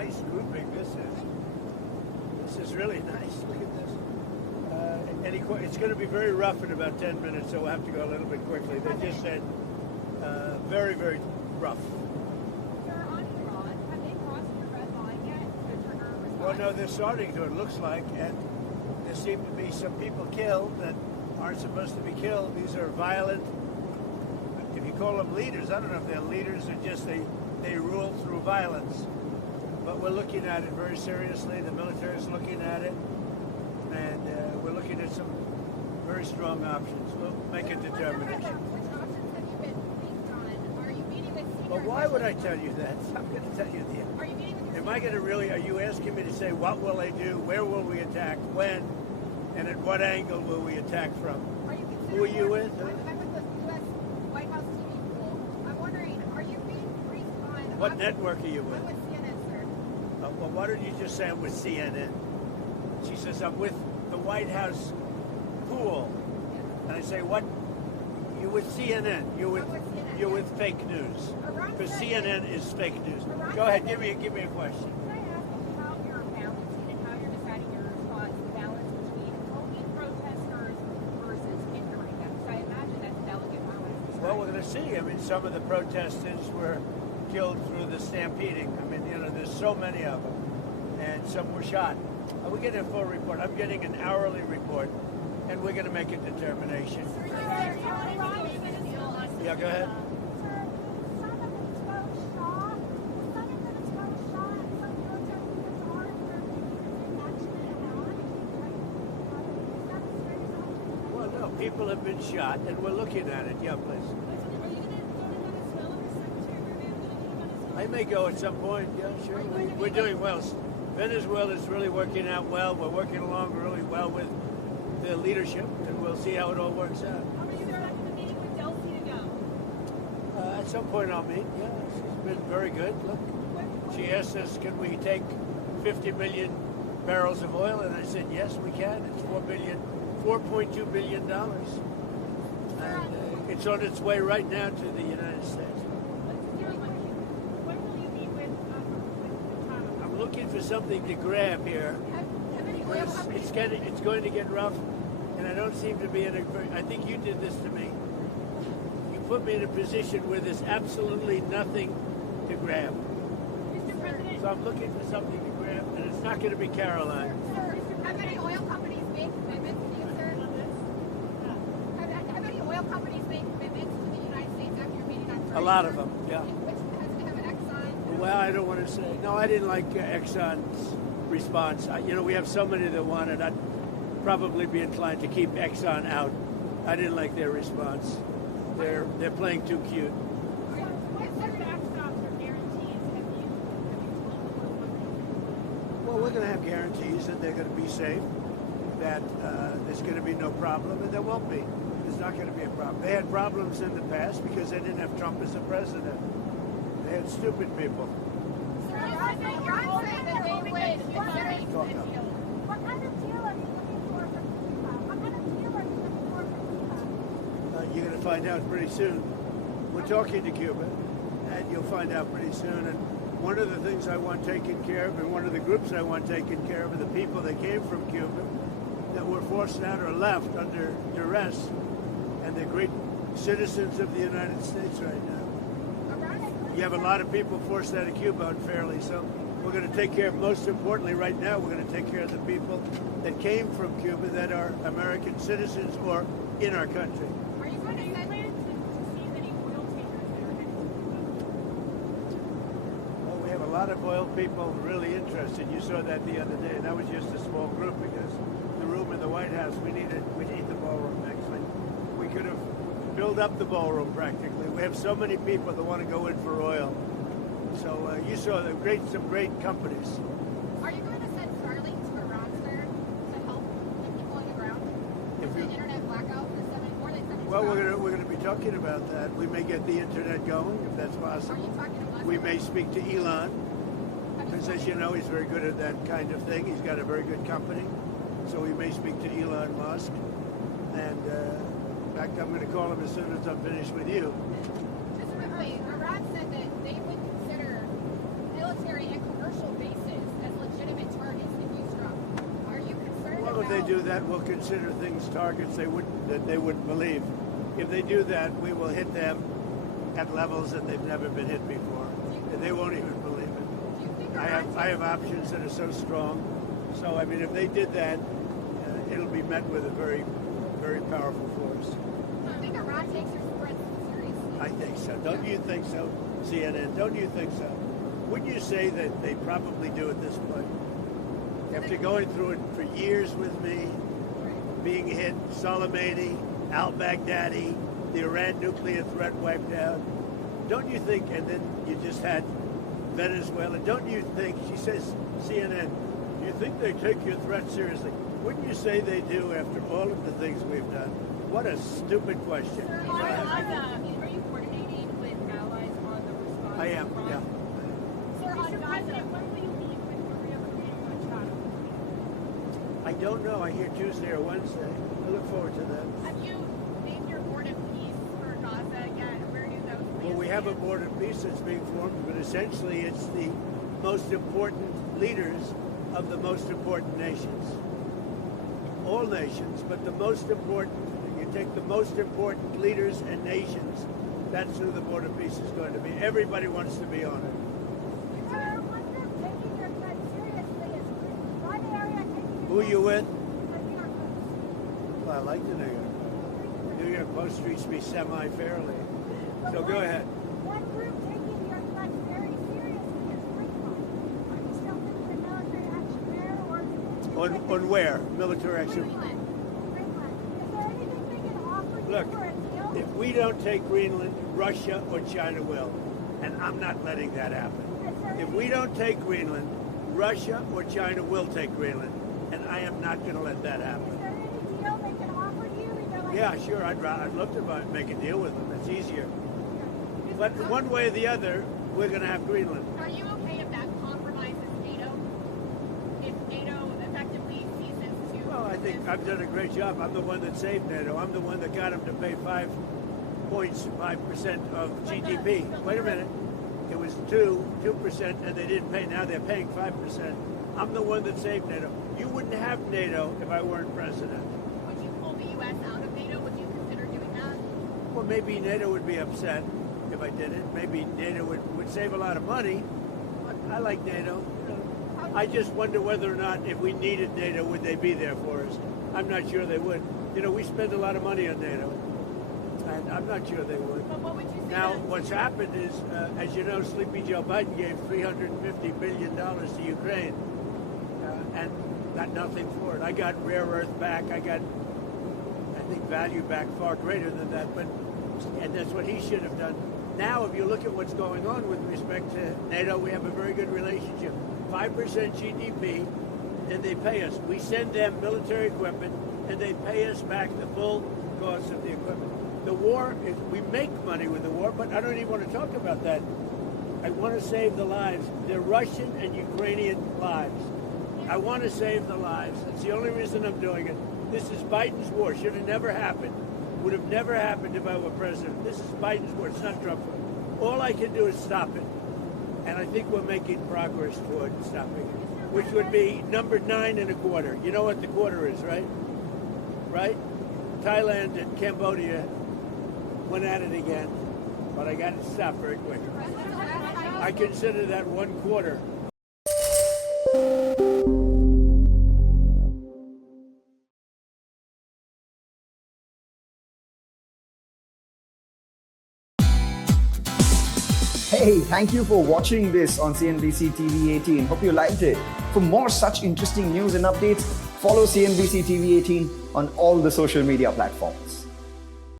nice grouping this is. This is really nice. Look at this. It's going to be very rough in about 10 minutes, so we'll have to go a little bit quickly. They just said very, very rough. Sir, on Iran, have they crossed your red line yet to trigger a response? Well, no, they're starting to, it looks like, and there seem to be some people killed that aren't supposed to be killed. These are violent, if you call them leaders, I don't know if they're leaders or just they rule through violence. But we're looking at it very seriously. The military is looking at it, and we're looking at some very strong options. We'll make a determination. Which options have you been thinking on? Are you meeting with senior Well, why would I officials? tell you that? I'm going to tell you the Are you meeting with Am I going to really, are you asking me to say what will they do, where will we attack, when, and at what angle will we attack from? Are you Who are you with? I'm with the U.S. White House TV pool. I'm wondering, are you being briefed on... What network are you with? I'm with CNN, sir. Well, why don't you just say I'm with CNN? She says, I'm with the White House pool. And I say, what? You're with CNN. You're with CNN. You're with fake news. Because CNN is fake news. Go ahead, give me a question. Can I ask you how you're balancing and how you're deciding your response, the balance between helping protesters versus hindering them? Because I imagine that's delicate balance. Well, we're going to see. I mean, some of the protesters were killed through the stampeding. I mean, you know, there's so many of them. And some were shot. We get a full report. I'm getting an hourly report, and we're going to make a determination. Yeah, go ahead. Well, no, people have been shot, and we're looking at it. Yeah, please. I may go at some point. Yeah, sure. We're doing well. Venezuela is really working out well. We're working along really well with the leadership, and we'll see how it all works out. At some point I'll meet. Yeah, she's been very good. Look, she asked us, can we take 50 million barrels of oil? And I said, yes, we can. It's $4.2 billion. And it's on its way right now to the United States. I'm looking for something to grab here. It's going to get rough, and I don't seem to be in a. I think you did this to me. You put me in a position where there's absolutely nothing to grab. Mr. President, So I'm looking for something to grab, and it's not going to be Caroline. have any oil companies made commitments to you, sir? Have any oil companies made commitments to the United States after your meeting on Friday? A lot of them, yeah. Which has to have an Exxon? Well, I don't want to say. No, I didn't like Exxon's response. We have so many that want it. I'd probably be inclined to keep Exxon out. I didn't like their response. They're playing too cute. What backstops or guarantees have you told them? Well, we're going to have guarantees that they're going to be safe, that there's going to be no problem, and there won't be. There's not going to be a problem. They had problems in the past because they didn't have Trump as a president. They had stupid people. Sir, Ron said that they would consider a deal. What kind of deal are you looking for from Cuba? What kind of deal are you looking for from Cuba? You're going to find out pretty soon. We're talking to Cuba, and you'll find out pretty soon. And one of the things I want taken care of, and one of the groups I want taken care of, are the people that came from Cuba that were forced out or left under duress, and they're great citizens of the United States right now. You have a lot of people forced out of Cuba unfairly, so we're going to take care of, most importantly right now, we're going to take care of the people that came from Cuba that are American citizens or in our country. Are you going to send to see any oil tankers there? Well, we have a lot of oil people really interested. You saw that the other day. That was just a small group because the room in the White House, we need the ballroom actually. We could have filled up the ballroom practically. We have so many people that want to go in for oil. So you saw some great companies. Are you going to send Starlink to Iran, sir, to help the people on the ground? If the internet blackout for 74, they said. Well, we're going to be talking about that. We may get the internet going if that's possible. Are you talking to Musk? We may speak to Elon, because as you know, he's very good at that kind of thing. He's got a very good company, so we may speak to Elon Musk. And in fact, I'm going to call him as soon as I'm finished with you. Just quickly, Iran said that they would consider military and commercial bases do that, we'll consider things targets they wouldn't believe. If they do that, we will hit them at levels that they've never been hit before, and they won't even believe it. I have options that are so strong. So I mean, if they did that, it'll be met with a very, very powerful force. Do you think Iran takes your threats seriously? I think so. Don't you think so, CNN? Don't you think so? Wouldn't you say that they probably do at this point? After going through it for years with me, being hit, Soleimani, al-Baghdadi, the Iran nuclear threat wiped out. Don't you think, and then you just had Venezuela, don't you think, she says, CNN, do you think they take your threat seriously? Wouldn't you say they do after all of the things we've done? What a stupid question. Sir, are you coordinating with allies on the response? I am, yeah. Sir, on Gaza, when will you meet with Maria Butina Machado? I don't know. I hear Tuesday or Wednesday. I look forward to that. Have you named your board of peace for Gaza yet? Where do those plans Well, we have a stand? board of peace that's being formed, but essentially it's the most important leaders of the most important nations. All nations, but the most important, you take the most important leaders and nations, that's who the board of peace is going to be. Everybody wants to be on it. Sir, one group taking your threat seriously is one area taking Who are you with? the New York Post. Well, I like the New York Post. New York Post treats me semi-fairly. So go ahead. One group taking your threats very seriously is Greenland. Are you still thinking of military action there, or On where? Military action. Greenland? Is there anything they can offer you Look, for a deal? if we don't take Greenland, Russia or China will. And I'm not letting that happen. If we don't take Greenland, Russia or China will take Greenland. And I am not going to let that happen. Is there any deal they can offer you? Yeah, sure. I'd love to make a deal with them. It's easier. But one way or the other, we're going to have Greenland. Are you okay if that compromises NATO? If NATO effectively ceases to... Well, I think I've done a great job. I'm the one that saved NATO. I'm the one that got them to pay 5% of GDP. Wait a minute. It was 2%, and they didn't pay. Now they're paying 5%. I'm the one that saved NATO. You wouldn't have NATO if I weren't president. Would you pull the U.S. out of NATO? Would you consider doing that? Well, maybe NATO would be upset if I did it. Maybe NATO would save a lot of money. But I like NATO. I just wonder whether or not if we needed NATO, would they be there for us? I'm not sure they would. You know, we spend a lot of money on NATO, and I'm not sure they would. But what would you say? Now, what's happened is, as you know, Sleepy Joe Biden gave $350 billion to Ukraine and got nothing for it. I got rare earth back. I got, I think, value back far greater than that, and that's what he should have done. Now, if you look at what's going on with respect to NATO, we have a very good relationship. 5% GDP, and they pay us. We send them military equipment, and they pay us back the full cost of the equipment. The war, we make money with the war, but I don't even want to talk about that. I want to save the lives. They're Russian and Ukrainian lives. I want to save the lives. It's the only reason I'm doing it. This is Biden's war. Should have never happened. Would have never happened if I were president. This is Biden's war. It's not Trump's war. All I can do is stop it. And I think we're making progress toward stopping it, which would be number 9 1/4. You know what the quarter is, right? Right? Thailand and Cambodia went at it again, but I got it stopped very quick. I consider that 1/4. Hey, thank you for watching this on CNBC TV 18. Hope you liked it. For more such interesting news and updates, follow CNBC TV 18 on all the social media platforms.